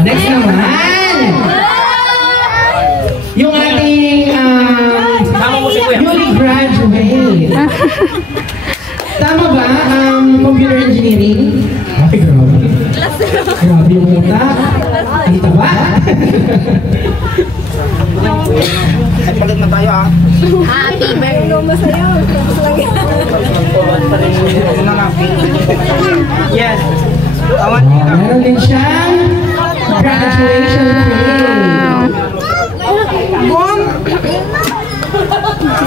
Next naman. Yung ating newly graduate. Tama ba? Computer engineering? Ay, grabe. Grabe yung utak. Kita ba? Ay, palit na tayo ah. Happy birthday. Yes. Meron din siyang graduation day.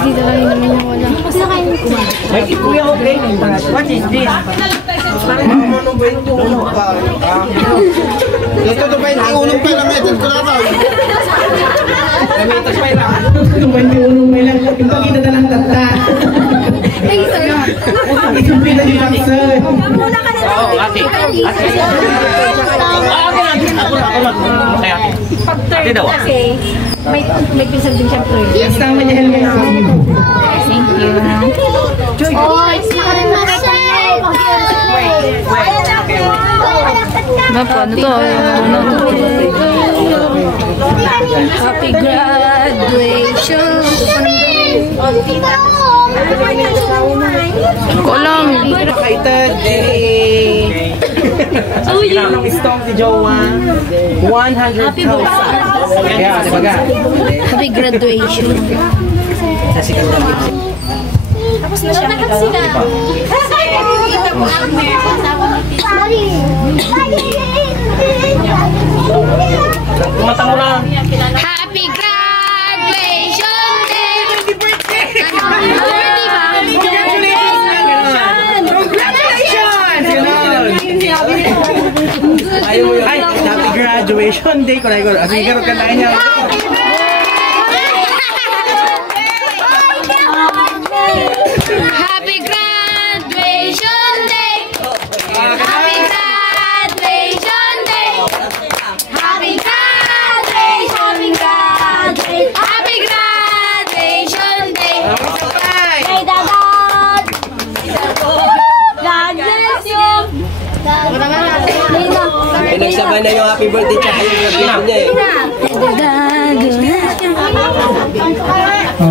Dito lang yun naman yung wala. Ay, kuya, okay. What is this? Ano ba yung uno pa? Ito ba yung unong pa lang? Ito ko na ba? Namitas pa lang. Ito ba yung unong may lang? Yung pagkita na lang tata. Ay, sa'yo. Isang pinag-ibang sir. Muna ka na lang. Oo, ate. Ate daw. Kasi may pinsan din siyempre. Kasama niya helmet sa iyo. Thank you. Oh, ano to? Happy graduation. Ko lang. Excited. Ang stong si Jowa. 100,000. Kaya, di ba ga? Happy graduation. Tapos na siya. Kumata mo lang. Happy graduation day! Happy birthday ba? Congratulations! Ay, happy graduation day ko na ikaw. Sige, karoon ka na niya. Happy graduation day! Happy graduation day! Happy graduation! Happy graduation day! Hey, Dadad! God bless you! Pinagsabay na yung happy birthday tsaka yung graduation niya eh.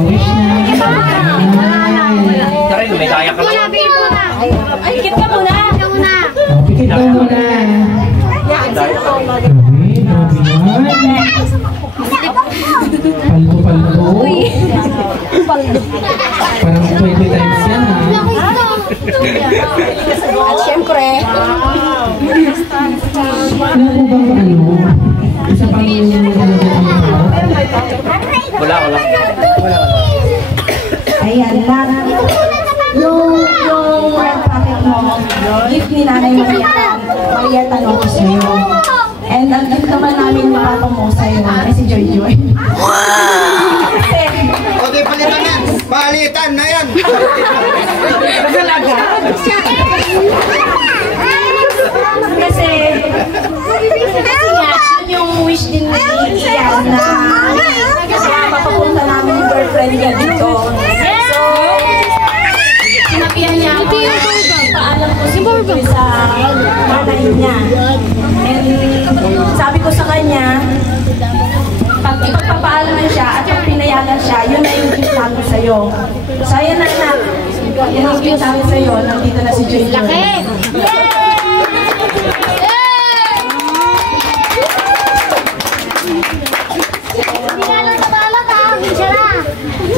Wish na. Tara, may kaya ka na. Ay, kit ka muna! Pikit daw muna. Grabe, grabe yan. Paldo. Parang 20 times yan ha. At syempre, Ano po bang ano? Isa pang Wala. Ayan lang. Yung red packet mo, gift ni Nanay Maria tanong ko sa'yo. And ang gift naman namin ni Papa mo sa'yo, ay si Joy Joy. Okay, palitan na. Palitan na yan. Kasi yun yung wish din ni Ian na papapunta namin yung girlfriend niya dito. So, sinabihan niya ako paalam ko sa nanay niya. And sabi ko sa kanya, pag ipagpapaalaman siya at pag pinayagan siya, yun na yung gift namin sa'yo. So, ayan na anak. Yan yung gift namin sa'yo. Nandito na si Joy. Laki!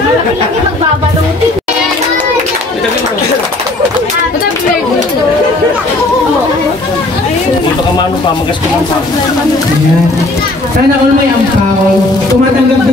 malaki-laki magbabalutin. Dito ka mano pa, magas ko man pa. Sana all may ampaw. Tumatanggap